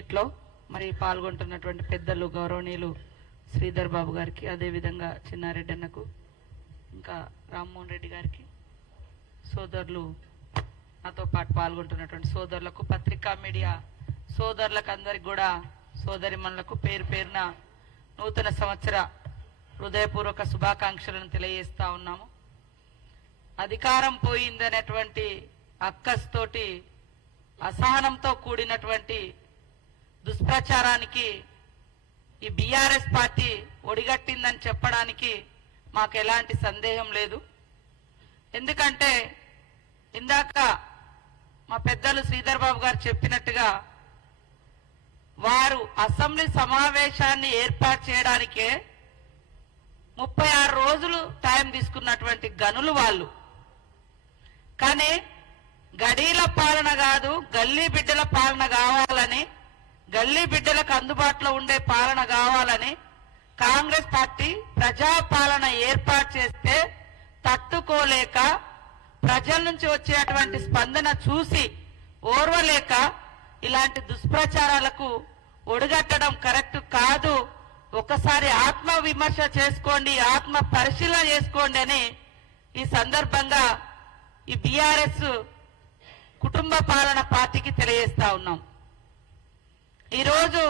Meet లో మరి పాల్గొంటున్నటువంటి పెద్దలు గౌరవనీయులు శ్రీధర్ బాబు గారికి, అదేవిధంగా చిన్నారెడ్డి అన్నకు, ఇంకా రామ్మోహన్ రెడ్డి గారికి, సోదరులు నాతో పాటు పాల్గొంటున్నటువంటి సోదరులకు, పత్రికా మీడియా సోదరులకు అందరికి కూడా, సోదరిమణులకు పేరు పేరున నూతన సంవత్సర హృదయపూర్వక శుభాకాంక్షలను తెలియజేస్తా ఉన్నాము. అధికారం పోయిందనేటువంటి అక్కస్తోటి అసహనంతో కూడినటువంటి దుష్ప్రచారానికి ఈ బీఆర్ఎస్ పార్టీ ఒడిగట్టిందని చెప్పడానికి మాకు ఎలాంటి సందేహం లేదు. ఎందుకంటే ఇందాక మా పెద్దలు శ్రీధర్ బాబు గారు చెప్పినట్టుగా వారు అసెంబ్లీ సమావేశాన్ని ఏర్పాటు చేయడానికే 36 రోజులు టైం తీసుకున్నటువంటి గనులు వాళ్ళు. కానీ గడీల పాలన కాదు, గల్లీ బిడ్డల పాలన కావాలని, గల్లీ బిడ్డలకు అందుబాటులో ఉండే పాలన కావాలని కాంగ్రెస్ పార్టీ ప్రజాపాలన ఏర్పాటు చేస్తే తట్టుకోలేక, ప్రజల నుంచి వచ్చేటువంటి స్పందన చూసి ఓర్వలేక ఇలాంటి దుష్ప్రచారాలకు ఒడిగట్టడం కరెక్ట్ కాదు. ఒకసారి ఆత్మ విమర్శ చేసుకోండి, ఆత్మ పరిశీలన చేసుకోండి అని ఈ సందర్భంగా ఈ బీఆర్ఎస్ కుటుంబ పాలన పార్టీకి తెలియజేస్తా ఉన్నాం. ఈరోజు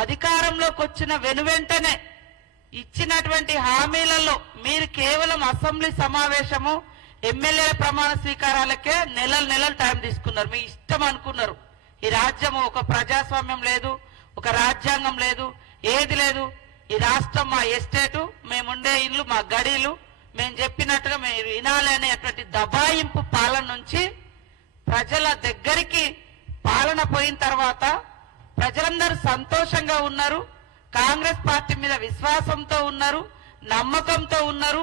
అధికారంలోకి వచ్చిన వెనువెంటనే ఇచ్చినటువంటి హామీలలో మీరు కేవలం అసెంబ్లీ సమావేశము, ఎమ్మెల్యేల ప్రమాణ స్వీకారాలకే నెలలు టైం తీసుకున్నారు. మీ ఇష్టం అనుకున్నారు. ఈ రాజ్యము ఒక ప్రజాస్వామ్యం లేదు, ఒక రాజ్యాంగం లేదు, ఏది లేదు. ఈ రాష్ట్రం మా ఎస్టేటు, మేముండే ఇల్లు మా గడీలు, మేము చెప్పినట్టుగా మీరు వినాలి అనేటువంటి దబాయింపు పాలన నుంచి ప్రజల దగ్గరికి పాలన పోయిన తర్వాత ప్రజలందరూ సంతోషంగా ఉన్నారు, కాంగ్రెస్ పార్టీ మీద విశ్వాసంతో ఉన్నారు, నమ్మకంతో ఉన్నారు.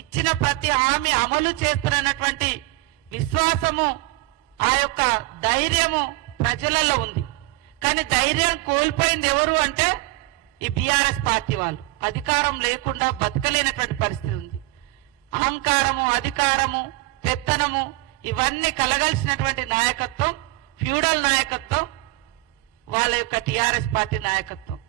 ఇచ్చిన ప్రతి హామీ అమలు చేస్తున్నటువంటి విశ్వాసము, ఆ యొక్క ధైర్యము ప్రజలలో ఉంది. కానీ ధైర్యం కోల్పోయింది ఎవరు అంటే ఈ బీఆర్ఎస్ పార్టీ వాళ్ళు. అధికారం లేకుండా బతకలేనటువంటి పరిస్థితి ఉంది. అహంకారము, అధికారము, పెత్తనము ఇవన్నీ కలగలిసినటువంటి నాయకత్వం, ఫ్యూడల్ నాయకత్వం వాళ్ళ యొక్క టీఆర్ఎస్ పార్టీ నాయకత్వం.